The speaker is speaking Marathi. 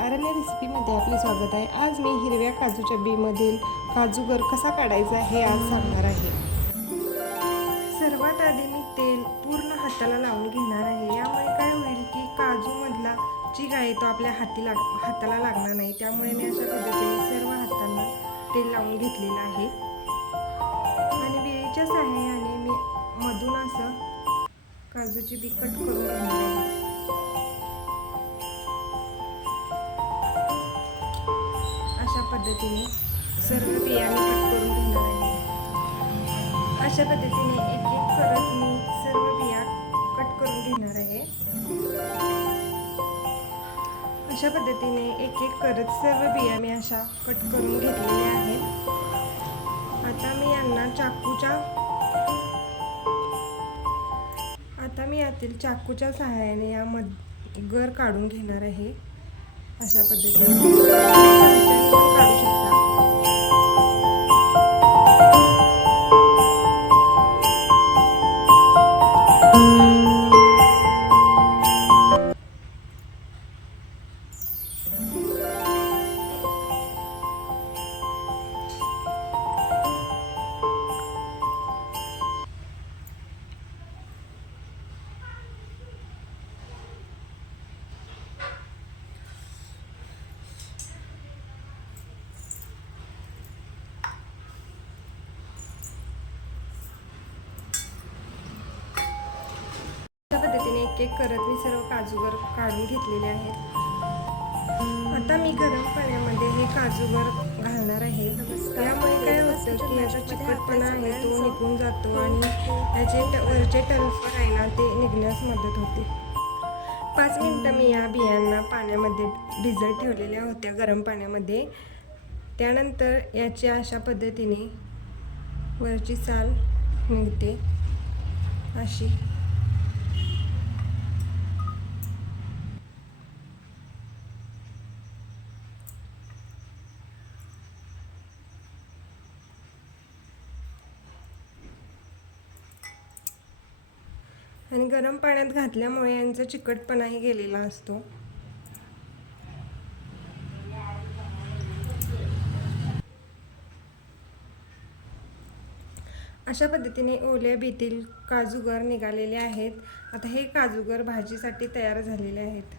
आरण्य रेसिपीमध्ये आपले स्वागत आहे। आज मी हिरव्या काजूच्या बीमधील काजूगर कसा काढायचा हे आज सांगणार आहे। सर्वात आधी मी तेल पूर्ण हाताला लावून घेणार आहे। यामुळे काय होईल की काजूमधला चीक आहे तो आपल्या हाताला लागणार नाही। त्यामुळे मी अशा पद्धतीने सर्व हातांना तेल लावून घेतलेलं आहे आणि विळीच्या सहाय्याने मी मधून असं काजूची बी कट करून घेणार आहे। अशा पद्धतीने सर्व बिया मी कट करून घेणार आहे। अशा पद्धतीने एक एक करत मी सर्व बिया कट करून घेणार आहे। अशा पद्धतीने एक एक करत सर्व बिया मी अशा कट करून घेतलेल्या आहेत। आता मी यातील चाकूच्या सहाय्याने यामध्ये गर काढून घेणार आहे। अशा पद्धतीने चमच्याने पण काढू शकता। अशा पद्धतीने एक एक करत मी सर्व काजूगर काढून घेतलेले आहेत। आता मी गरम पाण्यामध्ये हे काजूगर घालणार आहे। त्यामुळे काय होतं की याचा चिकटपणा आहे तो निघून जातो आणि याचे वरचे टर्फर आहे ना ते निघण्यास मदत होते। 5 मिनिटं मी या बियांना पाण्यामध्ये भिजत ठेवलेल्या होत्या गरम पाण्यामध्ये। त्यानंतर याची अशा पद्धतीने वरची साल निघते अशी। आणि गरम पाण्यात घातल्यामुळे यांचा चिकटपणाही गेलेला असतो। अशा पद्धतीने ओल्या बीतील काजूगर निघालेले आहेत। आता हे काजूगर भाजीसाठी तयार झालेले आहेत।